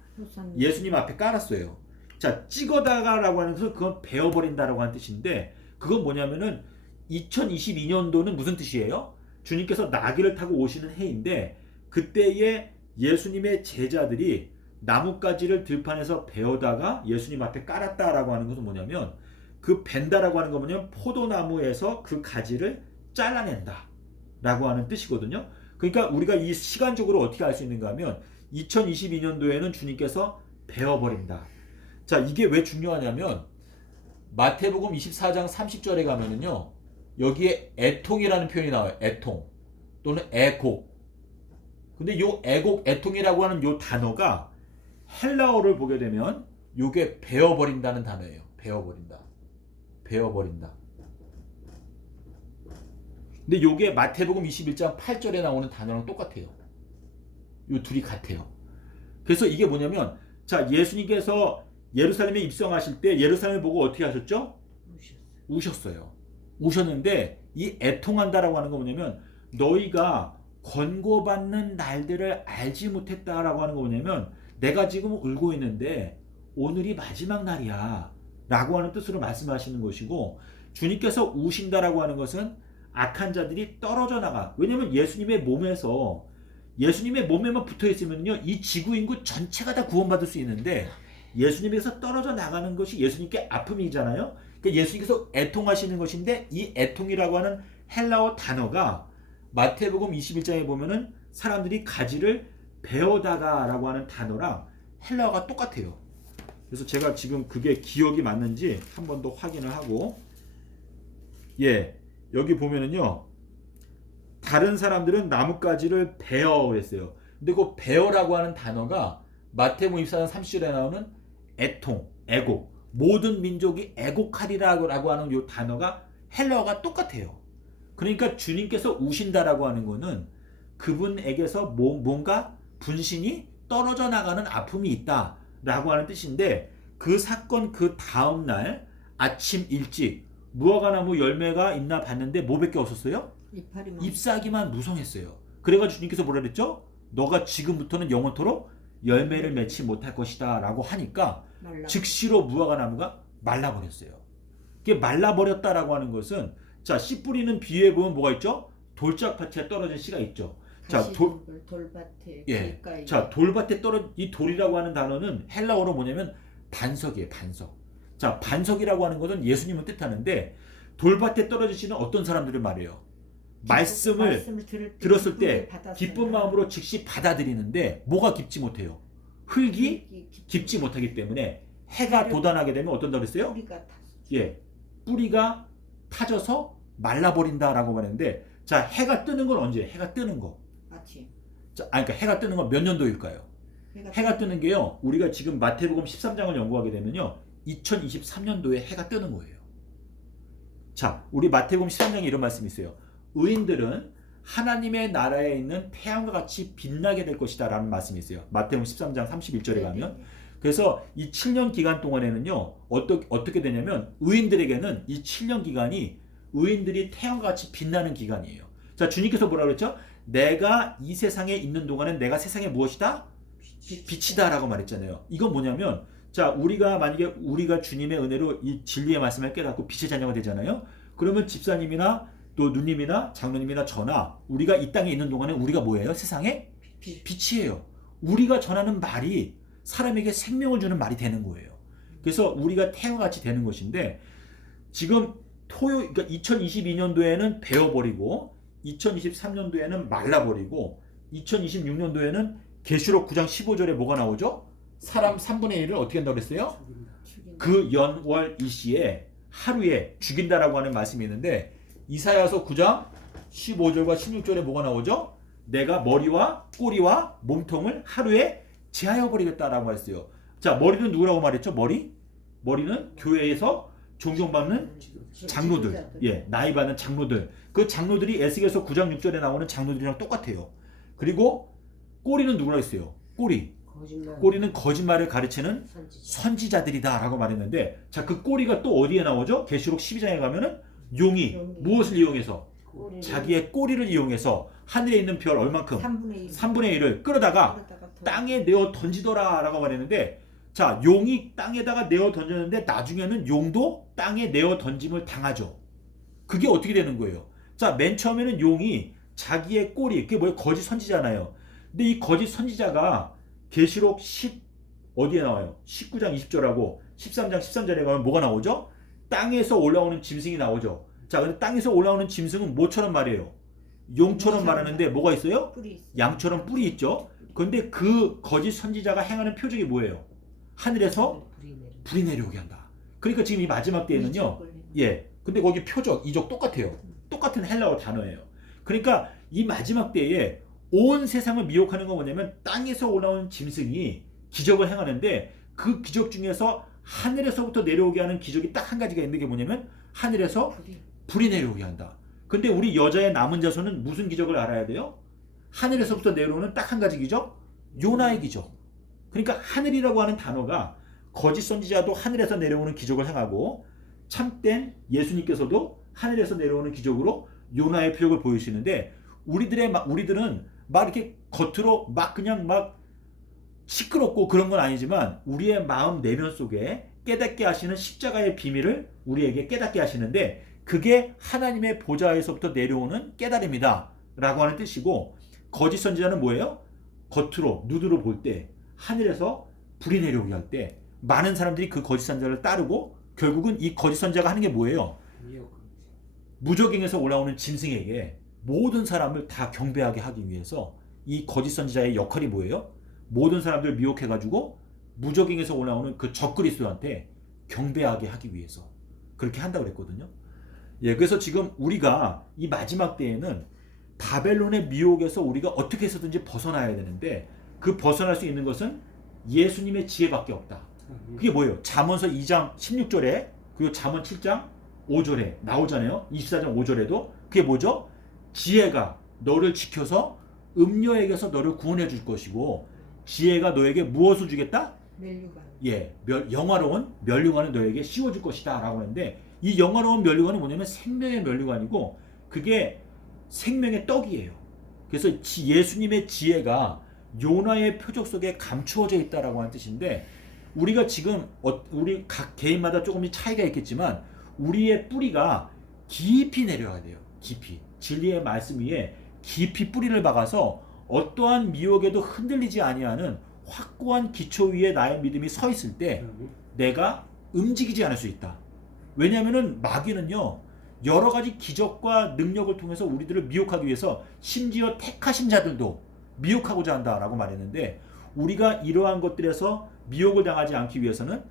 예수님 앞에 깔았어요. 자, 찍어다가라고 하는 것은 그건 베어버린다라고 하는 뜻인데 그건 뭐냐면은 2022년도는 무슨 뜻이에요? 주님께서 나귀를 타고 오시는 해인데 그때에 예수님의 제자들이 나뭇가지를 들판에서 베어다가 예수님 앞에 깔았다라고 하는 것은 뭐냐면 그 벤다라고 하는 건 뭐냐면 포도나무에서 그 가지를 잘라낸다. 라고 하는 뜻이거든요. 그러니까 우리가 이 시간적으로 어떻게 알 수 있는가 하면 2022년도에는 주님께서 베어버린다. 자, 이게 왜 중요하냐면 마태복음 24장 30절에 가면은요, 여기에 애통이라는 표현이 나와요. 애통 또는 애곡. 근데 요 애곡, 애통이라고 하는 요 단어가 헬라어를 보게 되면 요게 베어버린다는 단어예요. 베어버린다. 베어버린다. 근데 요게 마태복음 21장 8절에 나오는 단어랑 똑같아요. 요 둘이 같아요. 그래서 이게 뭐냐면, 자, 예수님께서 예루살렘에 입성하실 때 예루살렘을 보고 어떻게 하셨죠? 우셨어요. 우셨는데 이 애통한다라고 하는 거 뭐냐면, 너희가 권고받는 날들을 알지 못했다라고 하는 거 뭐냐면, 내가 지금 울고 있는데 오늘이 마지막 날이야 라고 하는 뜻으로 말씀하시는 것이고, 주님께서 우신다라고 하는 것은 악한 자들이 떨어져 나가. 왜냐면 예수님의 몸에만 붙어 있으면요, 이 지구 인구 전체가 다 구원받을 수 있는데, 예수님에서 떨어져 나가는 것이 예수님께 아픔이잖아요. 그러니까 예수님께서 애통하시는 것인데, 이 애통이라고 하는 헬라어 단어가 마태복음 21장에 보면은 사람들이 가지를 베어다가라고 하는 단어랑 헬라어가 똑같아요. 그래서 제가 지금 그게 기억이 맞는지 한 번 더 확인을 하고, 예, 여기 보면은요, 다른 사람들은 나뭇가지를 베어 그랬어요. 근데 그 베어라고 하는 단어가 마태복음 24장 30절에 나오는 애통, 애곡, 모든 민족이 애곡하리라고 하는 이 단어가 헬라어가 똑같아요. 그러니까 주님께서 우신다라고 하는 거는 그분에게서 뭔가 분신이 떨어져 나가는 아픔이 있다라고 하는 뜻인데, 그 사건 그 다음 날 아침 일찍 무화과나무 열매가 있나 봤는데 뭐밖에 없었어요? 잎사귀만 무성했어요. 그래가지고 주님께서 뭐라 그랬죠? 너가 지금부터는 영원토록 열매를 맺지 못할 것이다 라고 하니까 즉시로 무화과나무가 말라버렸어요. 이게 말라버렸다라고 하는 것은, 자, 씨 뿌리는 비유에 보면 뭐가 있죠? 돌짝밭에 떨어진 씨가 있죠. 자, 돌밭에, 예. 길가에. 자, 돌밭에 떨어진 이 돌이라고 하는 단어는 헬라어로 뭐냐면 반석이에요. 반석. 자, 반석이라고 하는 것은 예수님을 뜻하는데, 돌밭에 떨어지시는 어떤 사람들을 말해요. 말씀을 들었을 때 기쁜 마음으로 즉시 받아들이는데 뭐가 깊지 못해요? 흙이 깊지 못하기 때문에 해가 돋아나게 되면 어떤다고 그랬어요? 예, 뿌리가 타져서 말라버린다라고 말했는데, 자, 해가 뜨는 건 언제? 해가 뜨는 거. 아침. 자, 그러니까 해가 뜨는 건 몇 년도일까요? 해가 뜨는 게요, 우리가 지금 마태복음 13장을 연구하게 되면요, 2023년도에 해가 뜨는 거예요. 자, 우리 마태복음 13장에 이런 말씀이 있어요. 의인들은 하나님의 나라에 있는 태양과 같이 빛나게 될 것이다 라는 말씀이 있어요. 마태복음 13장 31절에 가면. 그래서 이 7년 기간 동안에는요, 어떻게 되냐면 의인들에게는 이 7년 기간이 의인들이 태양과 같이 빛나는 기간이에요. 자, 주님께서 뭐라고 그랬죠? 내가 이 세상에 있는 동안은 내가 세상에 무엇이다? 빛이다 라고 말했잖아요. 이건 뭐냐면, 자, 만약에 우리가 주님의 은혜로 이 진리의 말씀을 깨닫고 빛의 자녀가 되잖아요. 그러면 집사님이나 또 누님이나 장로님이나 저나 우리가 이 땅에 있는 동안에 우리가 뭐예요? 세상에 빛이에요. 우리가 전하는 말이 사람에게 생명을 주는 말이 되는 거예요. 그래서 우리가 태양과 같이 되는 것인데, 지금 그러니까 2022년도에는 베어버리고 2023년도에는 말라버리고 2026년도에는 계시록 9장 15절에 뭐가 나오죠? 사람 3분의 1을 어떻게 한다고 그랬어요? 그 연월 일시에 하루에 죽인다라고 하는 말씀이 있는데, 이사야서 9장 15절과 16절에 뭐가 나오죠? 내가 머리와 꼬리와 몸통을 하루에 제하여 버리겠다라고 했어요. 자, 머리는 누구라고 말했죠? 머리는 교회에서 존경받는 장로들, 예, 나이 받는 장로들. 그 장로들이 에스겔서 9장 6절에 나오는 장로들이랑 똑같아요. 그리고 꼬리는 누구라고 했어요? 꼬리는 거짓말을 가르치는 선지자들이다라고 말했는데, 자, 그 꼬리가 또 어디에 나오죠? 계시록 12장에 가면은 용이 무엇을 이용해서? 자기의 꼬리를 이용해서 하늘에 있는 별 얼만큼? 3분의 1을 끌어다가 땅에 내어 던지더라라고 말했는데, 자, 용이 땅에다가 내어 던졌는데 나중에는 용도 땅에 내어 던짐을 당하죠. 그게 어떻게 되는 거예요? 자, 맨 처음에는 용이 자기의 꼬리, 그게 뭐예요? 거짓 선지자잖아요. 근데 이 거짓 선지자가 계시록 10 어디에 나와요? 19장 20절하고 13장 13절에 가면 뭐가 나오죠? 땅에서 올라오는 짐승이 나오죠. 자, 근데 땅에서 올라오는 짐승은 뭐처럼 말이에요? 용처럼 말하는데 뭐가 있어요? 뿌리 있어. 양처럼 뿔이 있죠. 그런데 그 거짓 선지자가 행하는 표적이 뭐예요? 하늘에서 불이 내려. 불이 내려오게 한다. 그러니까 지금 이 마지막 때에는요. 예. 근데 거기 표적, 이적 똑같아요. 똑같은 헬라어 단어예요. 그러니까 이 마지막 때에 온 세상을 미혹하는 건 뭐냐면 땅에서 올라온 짐승이 기적을 행하는데 그 기적 중에서 하늘에서부터 내려오게 하는 기적이 딱 한 가지가 있는 게 뭐냐면 하늘에서 불이. 불이 내려오게 한다. 근데 우리 여자의 남은 자손은 무슨 기적을 알아야 돼요? 하늘에서부터 내려오는 딱 한 가지 기적? 요나의 기적. 그러니까 하늘이라고 하는 단어가 거짓 선지자도 하늘에서 내려오는 기적을 행하고 참된 예수님께서도 하늘에서 내려오는 기적으로 요나의 표적을 보이시는데 우리들은 막 이렇게 겉으로 막 그냥 막 시끄럽고 그런 건 아니지만 우리의 마음 내면 속에 깨닫게 하시는 십자가의 비밀을 우리에게 깨닫게 하시는데 그게 하나님의 보좌에서부터 내려오는 깨달음이다 라고 하는 뜻이고 거짓 선지자는 뭐예요? 겉으로 누드로 볼 때 하늘에서 불이 내려오게 할 때 많은 사람들이 그 거짓 선지자를 따르고 결국은 이 거짓 선지자가 하는 게 뭐예요? 무저갱에서 올라오는 짐승에게 모든 사람을 다 경배하게 하기 위해서 이 거짓 선지자의 역할이 뭐예요? 모든 사람들 미혹해가지고 무저갱에서 올라오는 그 적그리스도한테 경배하게 하기 위해서 그렇게 한다고 그랬거든요. 예, 그래서 지금 우리가 이 마지막 때에는 바벨론의 미혹에서 우리가 어떻게 해서든지 벗어나야 되는데 그 벗어날 수 있는 것은 예수님의 지혜밖에 없다. 그게 뭐예요? 잠언서 2장 16절에 그리고 잠언 7장 5절에 나오잖아요. 24장 5절에도 그게 뭐죠? 지혜가 너를 지켜서 음녀에게서 너를 구원해 줄 것이고 지혜가 너에게 무엇을 주겠다? 멜류관. 예, 영화로운 면류관을 너에게 씌워줄 것이다 라고 하는데 이 영화로운 면류관은 뭐냐면 생명의 면류관이고 그게 생명의 떡이에요. 그래서 예수님의 지혜가 요나의 표적 속에 감추어져 있다라고 하는 뜻인데 우리가 지금 우리 각 개인마다 조금씩 차이가 있겠지만 우리의 뿌리가 깊이 내려야 돼요. 깊이 진리의 말씀 위에 깊이 뿌리를 박아서 어떠한 미혹에도 흔들리지 아니하는 확고한 기초 위에 나의 믿음이 서 있을 때 내가 움직이지 않을 수 있다. 왜냐하면은 마귀는요 여러 가지 기적과 능력을 통해서 우리들을 미혹하기 위해서 심지어 택하신 자들도 미혹하고자 한다라고 말했는데 우리가 이러한 것들에서 미혹을 당하지 않기 위해서는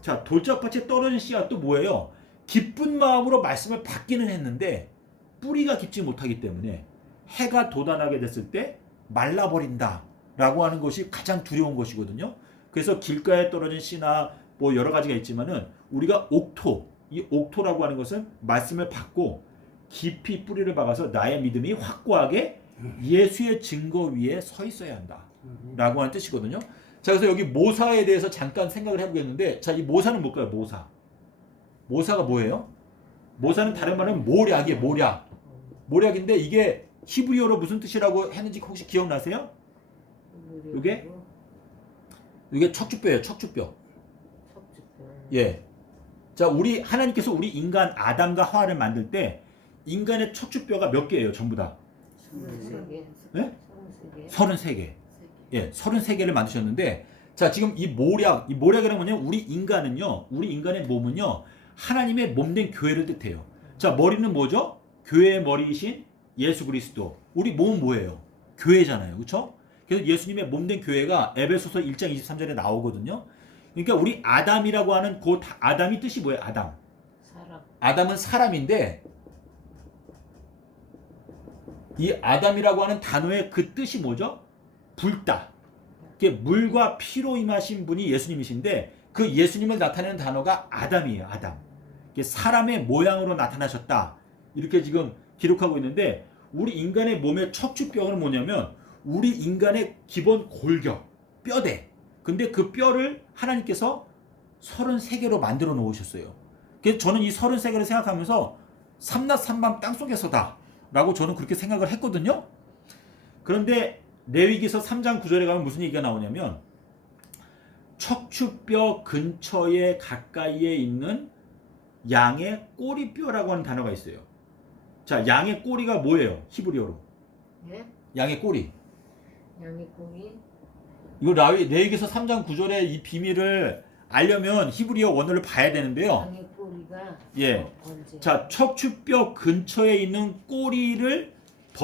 자 돌짝밭에 떨어진 씨앗도 뭐예요? 기쁜 마음으로 말씀을 받기는 했는데 뿌리가 깊지 못하기 때문에 해가 돋아나게 됐을 때 말라버린다 라고 하는 것이 가장 두려운 것이거든요. 그래서 길가에 떨어진 씨나 뭐 여러 가지가 있지만은 우리가 이 옥토라고 하는 것은 말씀을 받고 깊이 뿌리를 박아서 나의 믿음이 확고하게 예수의 증거 위에 서 있어야 한다 라고 하는 뜻이거든요. 자, 그래서 여기 모사에 대해서 잠깐 생각을 해보겠는데 자, 이 모사는 뭘까요? 모사가 뭐예요? 모사는 다른 말은 모략이에요. 모략인데 이게 히브리어로 무슨 뜻이라고 했는지 혹시 기억나세요? 이게 척추뼈예요. 척추뼈. 예. 자, 하나님께서 우리 인간 아담과 하와를 만들 때 인간의 척추뼈가 몇 개예요? 전부 다. 33개. 네? 33개. 33개. 예, 33개를 만드셨는데 자, 지금 이 모략이란 뭐냐면 우리 인간의 몸은요. 하나님의 몸된 교회를 뜻해요. 자, 머리는 뭐죠? 교회의 머리이신 예수 그리스도. 우리 몸은 뭐예요? 교회잖아요. 그렇죠? 그래서 예수님의 몸된 교회가 에베소서 1장 23절에 나오거든요. 그러니까 우리 아담이라고 하는 그 아담이 뜻이 뭐예요? 아담은 사람인데 이 아담이라고 하는 단어의 그 뜻이 뭐죠? 불다. 물과 피로 임하신 분이 예수님이신데 그 예수님을 나타내는 단어가 아담이에요. 아담. 사람의 모양으로 나타나셨다. 이렇게 지금 기록하고 있는데 우리 인간의 몸의 척추뼈는 뭐냐면 우리 인간의 기본 골격, 뼈대. 근데 그 뼈를 하나님께서 33개로 만들어 놓으셨어요. 그래서 저는 이 33개를 생각하면서 삼낮 삼밤 땅속에서다 라고 저는 그렇게 생각을 했거든요. 그런데 레위기서 3장 9절에 가면 무슨 얘기가 나오냐면 척추뼈 근처에 가까이에 있는 양의 꼬리뼈라고 하는 단어가 있어요. 자, 양의 꼬리가 뭐예요? 히브리어로. 예? 양의 꼬리. 양의 꼬리. 이거 레위기서 3장 9절의 이 비밀을 알려면 히브리어 원어를 봐야 되는데요. 양의 꼬리가 예. 언제? 자, 척추뼈 근처에 있는 꼬리를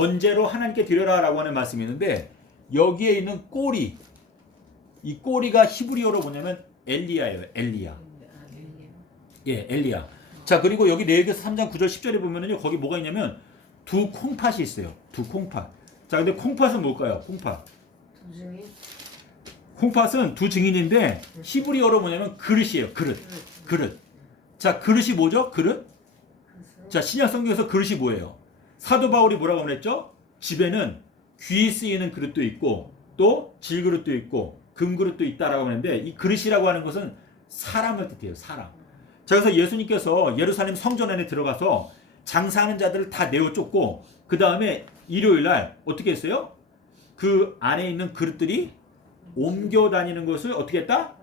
번제로 하나님께 드려라라고 하는 말씀이 있는데 여기에 있는 꼬리, 이 꼬리가 히브리어로 뭐냐면 엘리야예요. 엘리야. 예, 엘리야. 자, 그리고 여기 레위기서 3장 9절 10절에 보면은요. 거기 뭐가 있냐면 두 콩팥이 있어요. 두 콩팥. 자, 근데 콩팥은 뭘까요? 콩팥. 증인. 콩팥은 두 증인인데 히브리어로 뭐냐면 그릇이에요. 그릇. 그릇. 자, 그릇이 뭐죠? 그릇? 자, 신약 성경에서 그릇이 뭐예요? 사도 바울이 뭐라고 그랬죠? 집에는 귀 쓰이는 그릇도 있고 또 질그릇도 있고 금그릇도 있다라고 하는데 이 그릇이라고 하는 것은 사람을 뜻해요. 사람. 자, 그래서 예수님께서 예루살렘 성전 안에 들어가서 장사하는 자들을 다 내어 쫓고 그 다음에 일요일 날 어떻게 했어요? 그 안에 있는 그릇들이 옮겨 다니는 것을 어떻게 했다?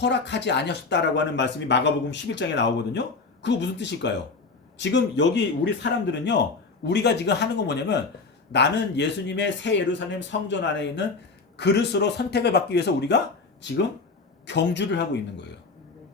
허락하지 아니하셨다라고 하는 말씀이 마가복음 11장에 나오거든요. 그거 무슨 뜻일까요? 지금 여기 우리 사람들은요. 우리가 지금 하는 건 뭐냐면 나는 예수님의 새 예루살렘 성전 안에 있는 그릇으로 선택을 받기 위해서 우리가 지금 경주를 하고 있는 거예요.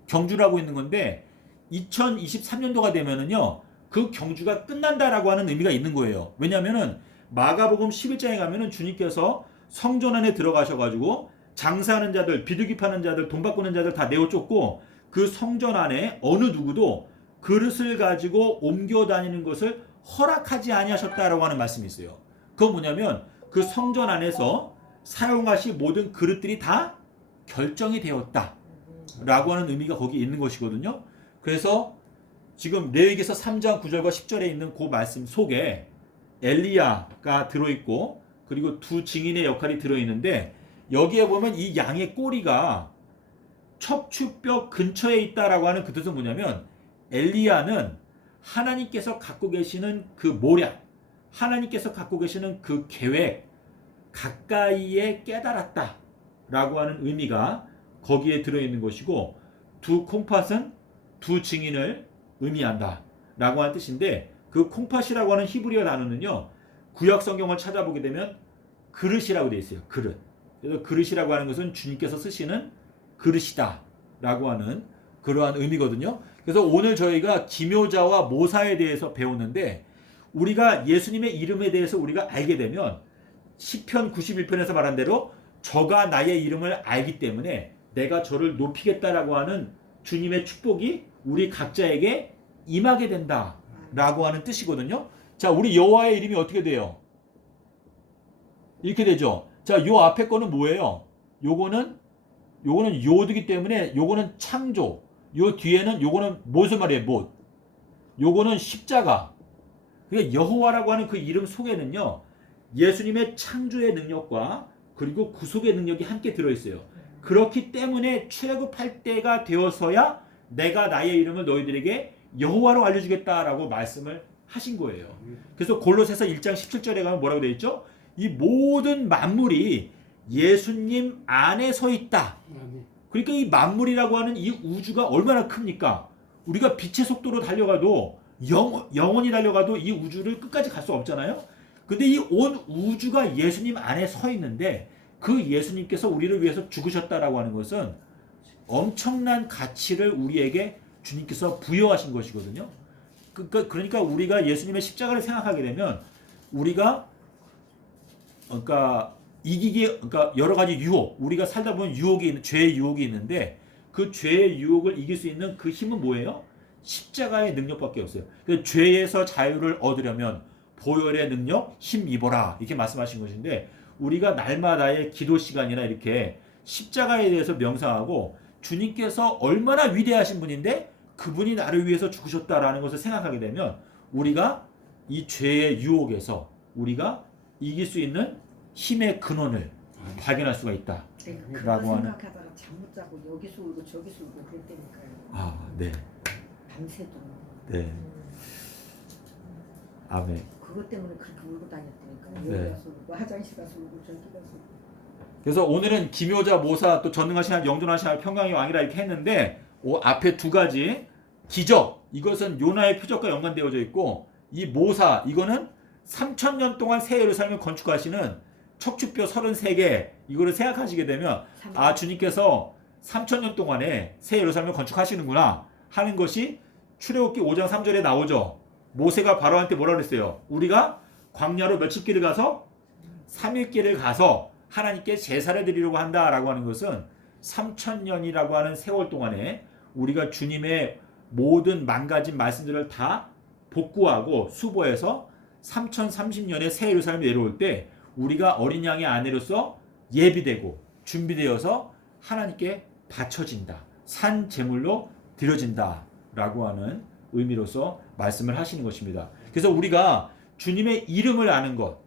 경주를 하고 있는 건데 2023년도가 되면은요. 그 경주가 끝난다라고 하는 의미가 있는 거예요. 왜냐면은 마가복음 11장에 가면은 주님께서 성전 안에 들어가셔가지고 장사하는 자들, 비둘기 파는 자들, 돈 바꾸는 자들 다 내어 쫓고 그 성전 안에 어느 누구도 그릇을 가지고 옮겨 다니는 것을 허락하지 아니하셨다라고 하는 말씀이 있어요. 그건 뭐냐면 그 성전 안에서 사용하실 모든 그릇들이 다 결정이 되었다라고 하는 의미가 거기 있는 것이거든요. 그래서 지금 레위기서 3장 9절과 10절에 있는 그 말씀 속에 엘리야가 들어있고 그리고 두 증인의 역할이 들어있는데 여기에 보면 이 양의 꼬리가 척추뼈 근처에 있다라고 하는 그 뜻은 뭐냐면 엘리야는 하나님께서 갖고 계시는 그 모략, 하나님께서 갖고 계시는 그 계획 가까이에 깨달았다라고 하는 의미가 거기에 들어있는 것이고 두 콩팥은 두 증인을 의미한다라고 하는 뜻인데 그 콩팥이라고 하는 히브리어 단어는요. 구약 성경을 찾아보게 되면 그릇이라고 되어 있어요. 그릇. 그래서 그릇이라고 하는 것은 주님께서 쓰시는 그릇이다라고 하는 그러한 의미거든요. 그래서 오늘 저희가 기묘자와 모사에 대해서 배우는데 우리가 예수님의 이름에 대해서 우리가 알게 되면 시편 91편에서 말한 대로 저가 나의 이름을 알기 때문에 내가 저를 높이겠다라고 하는 주님의 축복이 우리 각자에게 임하게 된다라고 하는 뜻이거든요. 자, 우리 여호와의 이름이 어떻게 돼요? 이렇게 되죠. 자, 요 앞에 거는 뭐예요? 요거는 요드기 때문에 요거는 창조. 요 뒤에는 요거는 무슨 말이에요? 못. 요거는 십자가. 그러니까 여호와라고 하는 그 이름 속에는요. 예수님의 창조의 능력과 그리고 구속의 능력이 함께 들어있어요. 그렇기 때문에 출애굽할 때가 되어서야 내가 나의 이름을 너희들에게 여호와로 알려주겠다라고 말씀을 하신 거예요. 그래서 골로새서 1장 17절에 가면 뭐라고 되어 있죠? 이 모든 만물이 예수님 안에 서 있다. 그러니까 이 만물이라고 하는 이 우주가 얼마나 큽니까? 우리가 빛의 속도로 달려가도 영원히 달려가도 이 우주를 끝까지 갈 수 없잖아요. 근데 이 온 우주가 예수님 안에 서 있는데 그 예수님께서 우리를 위해서 죽으셨다라고 하는 것은 엄청난 가치를 우리에게 주님께서 부여하신 것이거든요. 그러니까 우리가 예수님의 십자가를 생각하게 되면 우리가 그러니까 여러 가지 유혹, 우리가 살다 보면 죄의 유혹이 있는데 그 죄의 유혹을 이길 수 있는 그 힘은 뭐예요? 십자가의 능력밖에 없어요. 그 죄에서 자유를 얻으려면 보혈의 능력 힘 입어라 이렇게 말씀하신 것인데 우리가 날마다의 기도 시간이나 이렇게 십자가에 대해서 명상하고 주님께서 얼마나 위대하신 분인데 그분이 나를 위해서 죽으셨다라는 것을 생각하게 되면 우리가 이 죄의 유혹에서 우리가 이길 수 있는 힘의 근원을 발견할 수가 있다. 라고 하는. 생각하다가 잠 못 자고 여기서 울고 저기서 울고 그랬다니까요. 아, 네. 밤새도. 네. 아멘. 그것 때문에 그렇게 울고 다녔다니까요. 네. 여기 가서 울고 화장실 가서 울고 저기 가서 울고. 그래서 오늘은 기묘자, 모사, 또 전능하신 하나님, 영존하신 하나님, 평강의 왕이라 이렇게 했는데 앞에 두 가지 기적, 이것은 요나의 표적과 연관되어져 있고 이 모사, 이거는 3,000년 동안 새 예루살렘을 건축하시는 척추뼈 33개 이거를 생각하시게 되면 아 주님께서 3,000년 동안에 새 예루살렘을 건축하시는구나 하는 것이 출애굽기 5장 3절에 나오죠. 모세가 바로한테 뭐라 그랬어요? 우리가 광야로 며칠 길을 가서 3일 길을 가서 하나님께 제사를 드리려고 한다라고 하는 것은 3000년이라고 하는 세월 동안에 우리가 주님의 모든 망가진 말씀들을 다 복구하고 수보해서 3030년에 새 예루살렘에 내려올 때 우리가 어린 양의 아내로서 예비되고 준비되어서 하나님께 바쳐진다. 산 제물로 드려진다. 라고 하는 의미로서 말씀을 하시는 것입니다. 그래서 우리가 주님의 이름을 아는 것,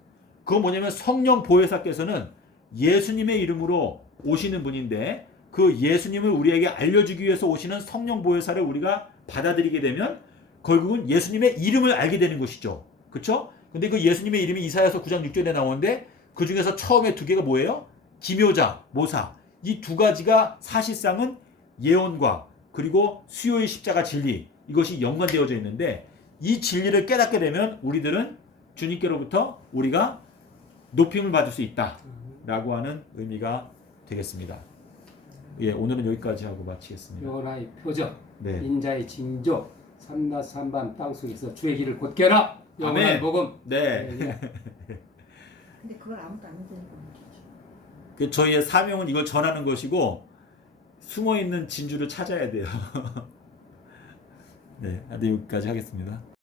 그건 뭐냐면 성령 보혜사께서는 예수님의 이름으로 오시는 분인데 그 예수님을 우리에게 알려주기 위해서 오시는 성령 보혜사를 우리가 받아들이게 되면 결국은 예수님의 이름을 알게 되는 것이죠. 그렇죠? 근데 그 예수님의 이름이 이사야서 9장 6절에 나오는데 그 중에서 처음에 두 개가 뭐예요? 기묘자, 모사. 이 두 가지가 사실상은 예언과 그리고 수요의 십자가 진리, 이것이 연관되어져 있는데 이 진리를 깨닫게 되면 우리들은 주님께로부터 우리가 높임을 받을 수 있다라고 하는 의미가 되겠습니다. 예, 오늘은 여기까지 하고 마치겠습니다. 여호와의 표적, 네. 인자의 징조, 삼낮 삼밤 땅속에서 주의 길을 곧게라. 여호와의 아멘. 복음. 네. 근데 그걸 아무도 안 듣는 거죠. 그 저희의 사명은 이걸 전하는 것이고 숨어 있는 진주를 찾아야 돼요. 네, 여기까지 하겠습니다.